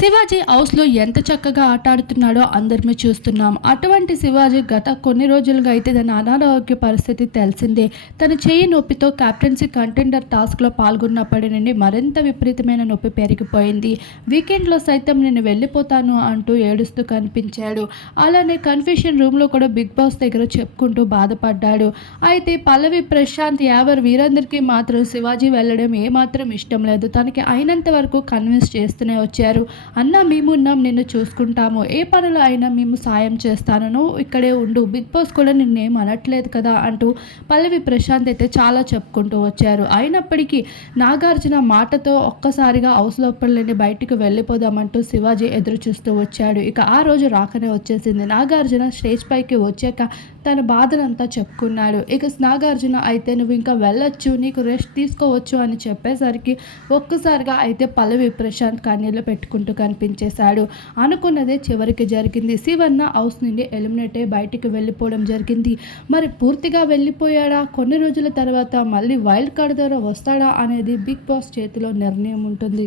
శివాజీ హౌస్లో ఎంత చక్కగా ఆటాడుతున్నాడో అందరిమీ చూస్తున్నాం. అటువంటి శివాజీ గత కొన్ని రోజులుగా అయితే తన అనారోగ్య పరిస్థితి తెలిసిందే. తన చేయి నొప్పితో కెప్టెన్సీ కంటెండర్ టాస్క్లో పాల్గొన్నప్పటి నుండి మరింత విపరీతమైన నొప్పి పెరిగిపోయింది. వీకెండ్లో సైతం నేను వెళ్ళిపోతాను అంటూ ఏడుస్తూ కనిపించాడు. అలానే కన్ఫ్యూషన్ రూమ్లో కూడా బిగ్ బాస్ దగ్గర చెప్పుకుంటూ బాధపడ్డాడు. అయితే పల్లవి ప్రశాంత్ యావర్ వీరందరికీ మాత్రం శివాజీ వెళ్ళడం ఏమాత్రం ఇష్టం లేదు. తనకి అయినంత వరకు కన్విన్స్ చేస్తూనే వచ్చారు. అన్న మేమున్నాం నిన్ను చూసుకుంటాము. ఏ పనులు అయినా మేము సాయం చేస్తాను నువ్వు ఇక్కడే ఉండు. బిగ్ బాస్ కూడా నిన్నేం అనట్లేదు కదా అంటూ పల్లవి ప్రశాంత్ అయితే చాలా చెప్పుకుంటూ వచ్చారు. అయినప్పటికీ నాగార్జున మాటతో ఒక్కసారిగా హౌస్ లోపల బయటికి వెళ్ళిపోదామంటూ శివాజీ ఎదురు చూస్తూ వచ్చాడు. ఇక ఆ రోజు రాకనే వచ్చేసింది. నాగార్జున స్టేజ్ పైకి వచ్చాక తన బాధనంతా చెప్పుకున్నాడు. ఇక నాగార్జున అయితే నువ్వు ఇంకా వెళ్ళొచ్చు నీకు రెస్ట్ తీసుకోవచ్చు అని చెప్పేసరికి ఒక్కసారిగా అయితే పల్లవి ప్రశాంత్ కన్నీళ్ళు పెట్టుకుంటూ కనిపించేశాడు. అనుకున్నదే చివరికి జరిగింది. శివన్న హౌస్ నుండి ఎలిమినేట్ అయి బయటికి వెళ్ళిపోవడం జరిగింది. మరి పూర్తిగా వెళ్ళిపోయాడా? కొన్ని రోజుల తర్వాత మళ్ళీ వైల్డ్ కార్డ్ ద్వారా వస్తాడా అనేది బిగ్ బాస్ చేతిలో నిర్ణయం ఉంటుంది.